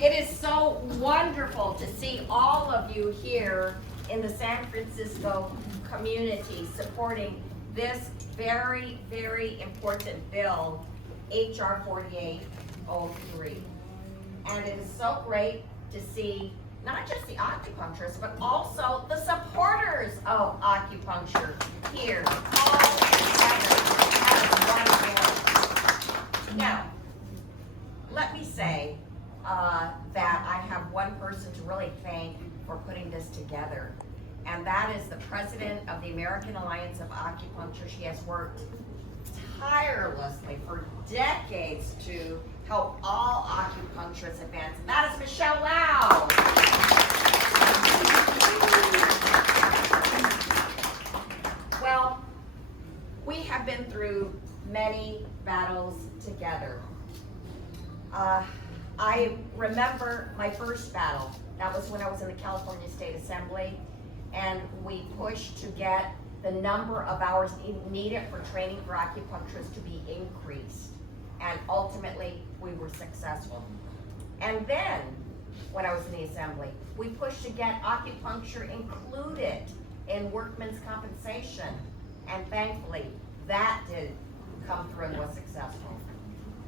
It is so wonderful to see all of you here in the San Francisco community supporting this very, very important bill, HR 4803. And it is so great to see not just the acupuncturists, but also the supporters of acupuncture here, all together as one voice. Now, let me say that I have one person to really thank for putting this together, and that is the president of the American Alliance of Acupuncture. She has worked tirelessly for decades to help all acupuncturists advance, and that is Michelle Lau. Well, we have been through many battles together. I remember my first battle. That was when I was in the California State Assembly, and we pushed to get the number of hours needed for training for acupuncturists to be increased. And ultimately, we were successful. And then, when I was in the Assembly, we pushed to get acupuncture included in workmen's compensation. And thankfully, that did come through and was successful.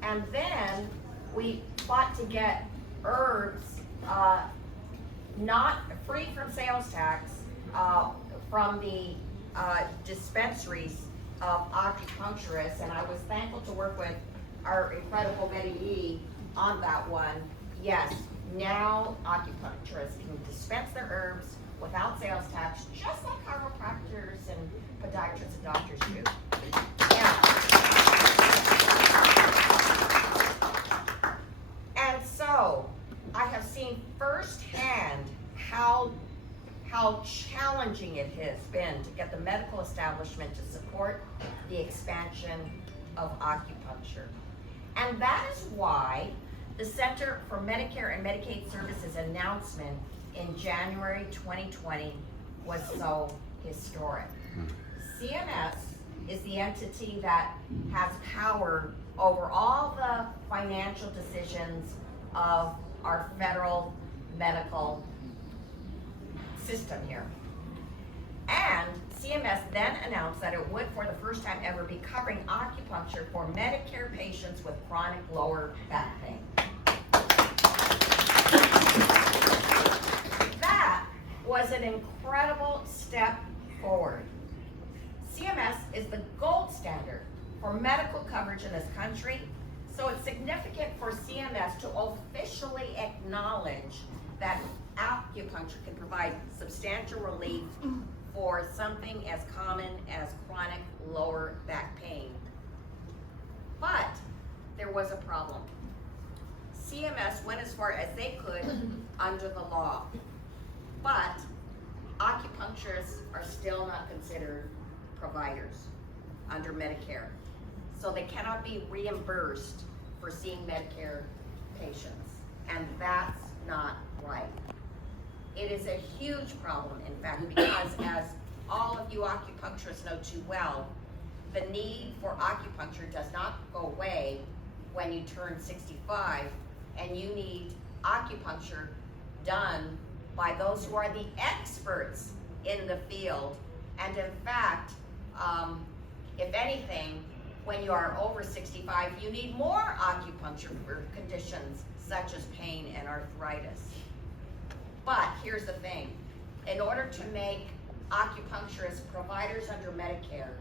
And then, we fought to get herbs not free from sales tax from the dispensaries of acupuncturists, and I was thankful to work with our incredible Betty E on that one. Yes, now acupuncturists can dispense their herbs without sales tax, just like chiropractors and podiatrists and doctors do. And so, I have seen firsthand how challenging it has been to get the medical establishment to support the expansion of acupuncture. And that is why the Center for Medicare and Medicaid Services announcement in January 2020 was so historic. CMS is the entity that has power over all the financial decisions of our federal medical system here. And CMS then announced that it would, for the first time ever, be covering acupuncture for Medicare patients with chronic lower back pain. That was an incredible step forward. CMS is the gold standard for medical coverage in this country, so it's significant for CMS to officially acknowledge that acupuncture can provide substantial relief for something as common as chronic lower back pain. But there was a problem. CMS went as far as they could under the law, but acupuncturists are still not considered providers under Medicare. So they cannot be reimbursed for seeing Medicare patients, and that's not right. It is a huge problem, in fact, because as all of you acupuncturists know too well, the need for acupuncture does not go away when you turn 65, and you need acupuncture done by those who are the experts in the field. And in fact, if anything, when you are over 65, you need more acupuncture for conditions such as pain and arthritis. But here's the thing, in order to make acupuncturists providers under Medicare,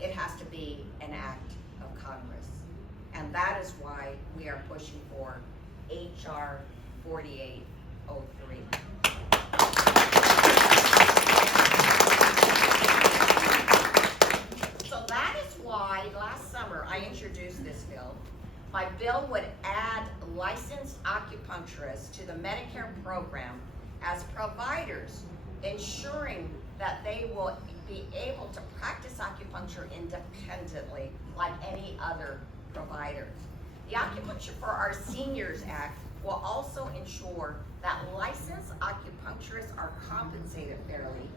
it has to be an act of Congress. And that is why we are pushing for HR 4803. So that is why last summer I introduced this bill. My bill would add licensed acupuncturists to the Medicare program as providers, ensuring that they will be able to practice acupuncture independently like any other provider. The Acupuncture for Our Seniors Act will also ensure that licensed acupuncturists are compensated fairly,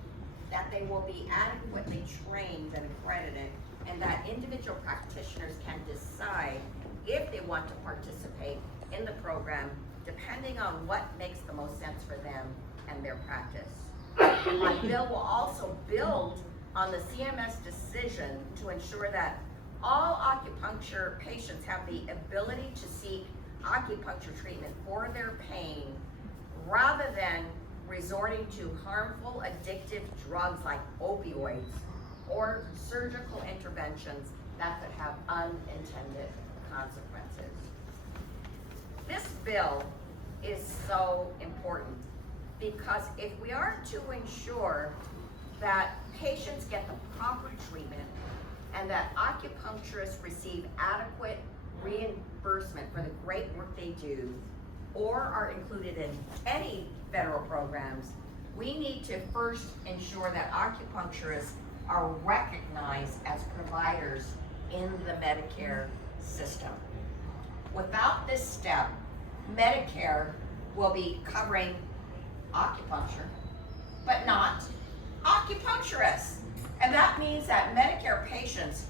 that they will be adequately trained and accredited, and that individual practitioners can decide if they want to participate in the program depending on what makes the most sense for them and their practice. My bill will also build on the CMS decision to ensure that all acupuncture patients have the ability to seek acupuncture treatment for their pain rather than resorting to harmful addictive drugs like opioids or surgical interventions that could have unintended consequences. This bill is so important because if we are to ensure that patients get the proper treatment and that acupuncturists receive adequate reimbursement for the great work they do or are included in any federal programs, we need to first ensure that acupuncturists are recognized as providers in the Medicare system. Without this step, Medicare will be covering acupuncture, but not acupuncturists. And that means that Medicare patients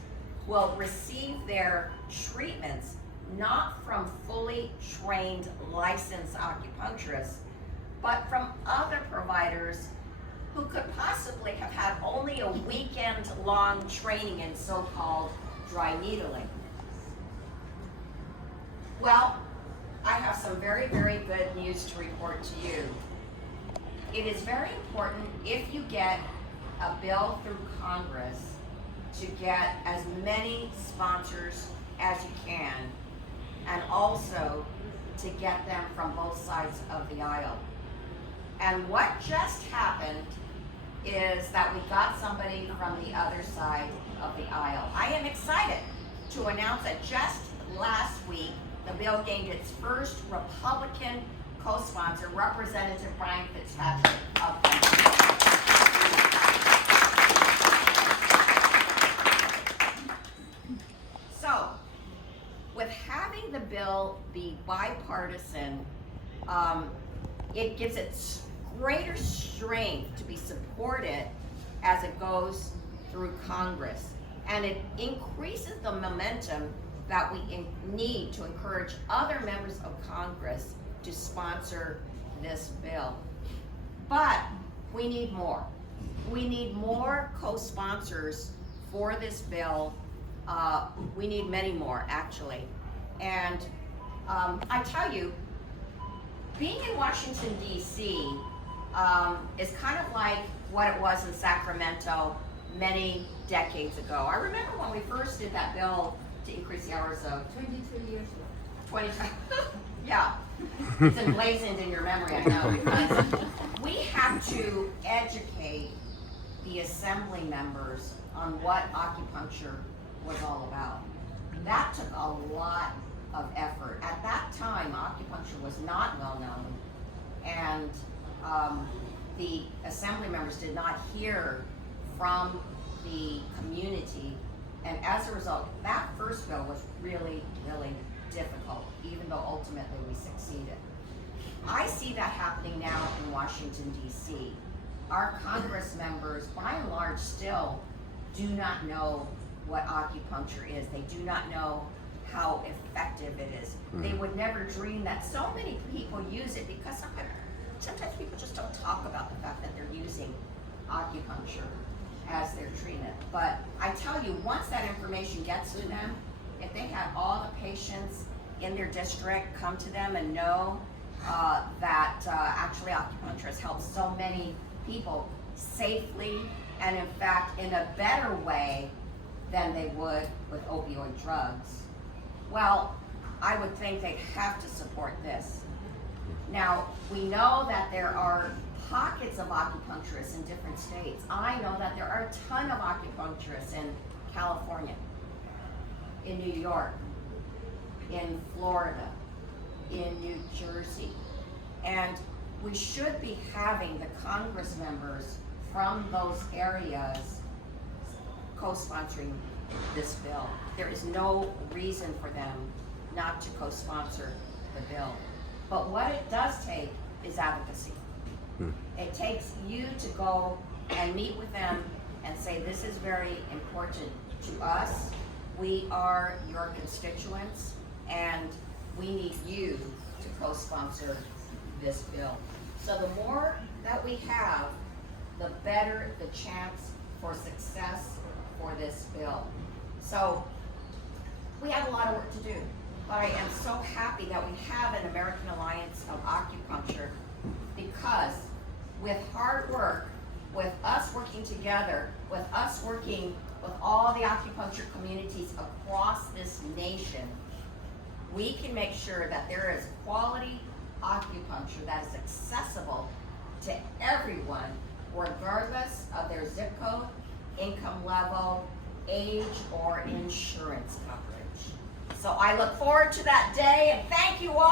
will receive their treatments not from fully trained licensed acupuncturists, but from other providers who could possibly have had only a weekend-long training in so-called dry needling. Well, I have some very, very good news to report to you. It is very important, if you get a bill through Congress, to get as many sponsors as you can, and also to get them from both sides of the aisle. And what just happened is that we got somebody from the other side of the aisle. I am excited to announce that just last week, the bill gained its first Republican co-sponsor, Representative Brian Fitzpatrick of Pennsylvania. So, with having the bill be bipartisan, it gives it greater strength to be supported as it goes through Congress. And it increases the momentum that we need to encourage other members of Congress to sponsor this bill. But we need more. We need more co-sponsors for this bill. We need many more, actually. And I tell you, being in Washington, D.C. Is kind of like what it was in Sacramento many decades ago. I remember when we first did that bill to increase the hours of 22 years ago. 20, yeah, it's emblazoned in your memory, I know, because we have to educate the assembly members on what acupuncture was all about. That took a lot of effort. At that time, acupuncture was not well known, and the assembly members did not hear from the community, and as a result, that first bill was really, really difficult, even though ultimately we succeeded. I see that happening now in Washington, D.C. Our Congress members, by and large, still do not know what acupuncture is. They do not know how effective it is. They would never dream that so many people use it, because sometimes people just don't talk about the fact that they're using acupuncture as their treatment. But I tell you, once that information gets to them, if they have all the patients in their district come to them and know that actually acupuncture has helped so many people safely and in fact in a better way than they would with opioid drugs, well, I would think they'd have to support this. Now, we know that there are pockets of acupuncturists in different states. I know that there are a ton of acupuncturists in California, in New York, in Florida, in New Jersey. And we should be having the Congress members from those areas co-sponsoring this bill. There is no reason for them not to co-sponsor the bill. But what it does take is advocacy. It takes you to go and meet with them and say, this is very important to us. We are your constituents, and we need you to co-sponsor this bill. So the more that we have, the better the chance for success for this bill. So we have a lot of work to do, but I am so happy that we have an American Alliance of Acupuncture, because with hard work, with us working together, with us working with all the acupuncture communities across this nation, we can make sure that there is quality acupuncture that is accessible to everyone, regardless of their zip code, income level, age, or insurance coverage. So I look forward to that day, and thank you all.